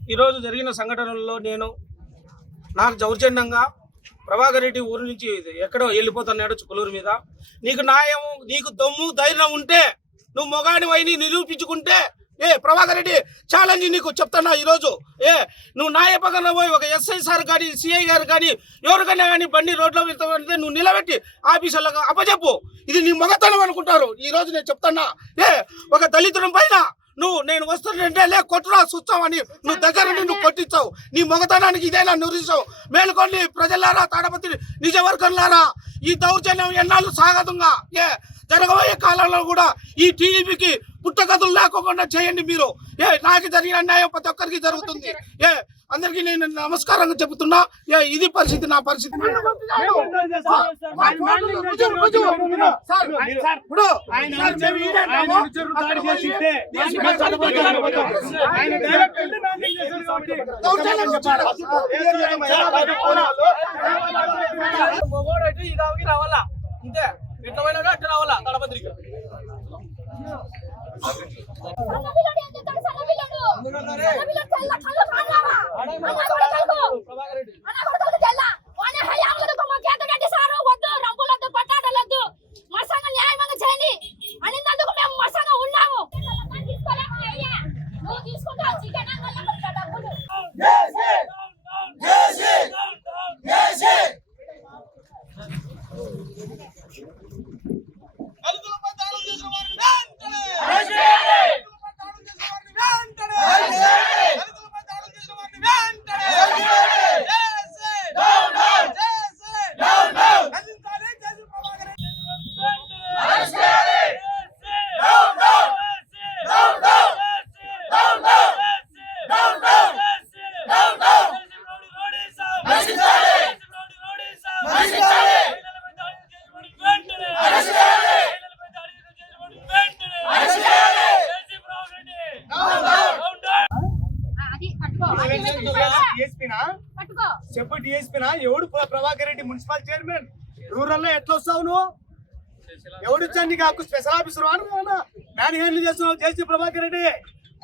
ఈరోజు జరిగిన సంఘటనల్లో నేను నాకు దౌర్జన్యంగా ప్రభాకర్ రెడ్డి ఊరి నుంచి ఎక్కడో వెళ్ళిపోతున్నాడు చుక్కలూరు మీద. నీకు న్యాయం, నీకు దమ్ము ధైర్యం ఉంటే నువ్వు మొగాడివైని నిరూపించుకుంటే ప్రభాకర్ రెడ్డి ఛాలెంజ్ నీకు చెప్తున్నా. ఈరోజు నువ్వు న్యాయపరంగా పోయి ఒక ఎస్ఐ సార్ కానీ సిఐ గారు కానీ ఎవరికైనా కానీ బండి రోడ్లో వెళ్తామంటే నువ్వు నిలబెట్టి ఆఫీసర్లకు అప్పచెప్పు. ఇది నీ మగతనం అనుకుంటారు. ఈరోజు నేను చెప్తున్నా, ఒక దళితుడి పైన నేను వస్తుంటే కొట్టురా చూస్తావని నువ్వు దగ్గర నువ్వు కొట్టించావు. నీ మొగతనానికి ఇదేనా నిరూపించావు? మేలుకోండి ప్రజలారా, తాడపత్రి నిజవర్గంలారా, ఈ దౌర్జన్యం ఎన్నాళ్ళు సాగదుగా జరగబోయే కాలంలో కూడా ఈ టీడీపీకి పుట్టగతులు లేకోకుండా చేయండి. మీరు నాకు జరిగిన అన్యాయం ప్రతి ఒక్కరికి జరుగుతుంది. అందరికీ నేను నమస్కారంగా చెబుతున్నా. ఇది పరిస్థితి, నా పరిస్థితి. రావాలా ఇంతే, ఎట్లా పోయినా అట్లా రావాలా తాడపత్రికి. చెప్పు డిఎస్పీనా? ఎవడు Prabhakar Reddy municipal chairman? Rural లో ఎట్లా వస్తావు నువ్వు? ఎవడు వచ్చా నీకు హక్కు? స్పెషల్ ఆఫీసర్ మ్యాన్ హ్యాండిల్ చేస్తున్నావు జేసీ ప్రభాకర్ రెడ్డి.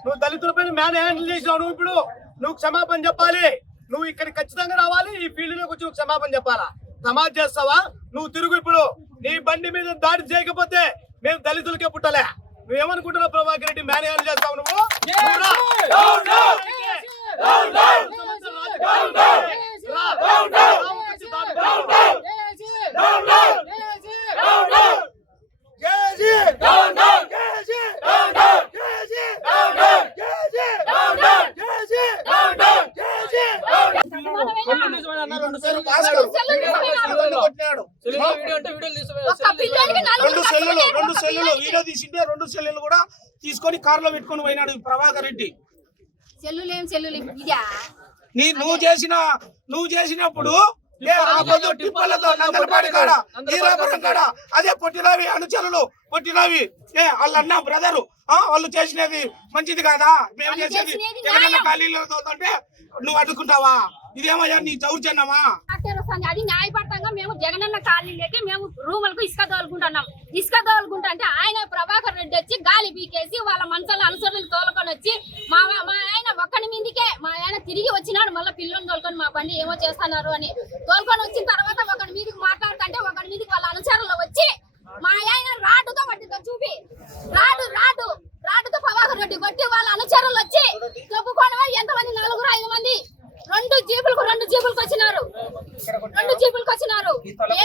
నువ్వు దళితుల పైన మ్యాన్ హ్యాండిల్ చేసినావు. నువ్వు ఇప్పుడు నువ్వు క్షమాపణ చెప్పాలి. నువ్వు ఇక్కడ ఖచ్చితంగా రావాలి. ఈ ఫీల్డ్ లోకి వచ్చి క్షమాపణ చెప్పాలా? సమాజ్ చేస్తావా? నువ్వు తిరుగు. ఇప్పుడు నీ బండి మీద దాడి చేయకపోతే మేము దళితులకే పుట్టలే. నువ్వేమనుకుంటున్నావు? ప్రభాకర్ రెడ్డి మ్యాన్ హ్యాండిల్ చేస్తావు నువ్వు? రెండు సెల్లులు వీడియో తీసింటే 2 సెల్లులు కూడా తీసుకొని కారులో పెట్టుకొని పోయినాడు ప్రభాకర్ రెడ్డి. నువ్వు చేసినప్పుడు టిప్పలతో నందలపాడి కాడ ఈరాపురం కాడ అదే పొట్టిరావి అనుచరులు పొట్టిరావి వాళ్ళన్న బ్రదరు వాళ్ళు చేసినది మంచిది కాదా? మేము చేసేది ఎక్కడైనా ఖాళీలో అంటే నువ్వు అడ్డుకుంటావా? ఇదేమయ్యా నీ దౌర్జన్యమా? అది న్యాయపరంగా మేము జగనన్న కాలనీలోకి మేము రూములకు ఇసుక తోలుకుంటున్నాం. ఇసుక తోలుకుంటా అంటే ఆయన ప్రభాకర్ రెడ్డి వచ్చి గాలి పీకేసి వాళ్ళ మనసులో అనుసరులు తోలుకొని వచ్చి మా ఆయన ఒక్కడి మీదికే మా ఆయన తిరిగి వచ్చినాడు. మళ్ళీ పిల్లల్ని తోలుకొని మా బండి ఏమో చేస్తున్నారు అని తోలుకొని వచ్చిన తర్వాత ఒకడి మీదకి మాట్లాడుతుంటే ఒకడి మీదకి వాళ్ళ అనుసరులు వచ్చి మా ఆయన రాడుతో వడ్డీతో చూపి రాడుతో ప్రభాకర్ రెడ్డి కొట్టి వాళ్ళ అనుచరులు వచ్చి తప్పుకొని ఎంతమంది 4-5 మంది 2 జీపులకు వచ్చినారు. 2 జీపులకు వచ్చినారు.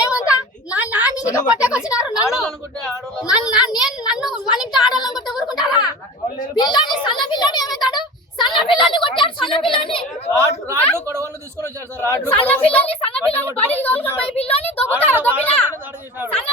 ఏమంతా నా మీదకి కొట్టేకొచ్చినారు. నన్ను వాళ్ళ ఇంటి ఆడవాళ్ళని కొట్టి ఊరుకుంటారా? పిల్లని సన్న పిల్లని ఏమవుతాడు? సన్న పిల్లని కొట్టారు. సన్న పిల్లని బడి పిల్లని దొబ్బుతారు. సన్న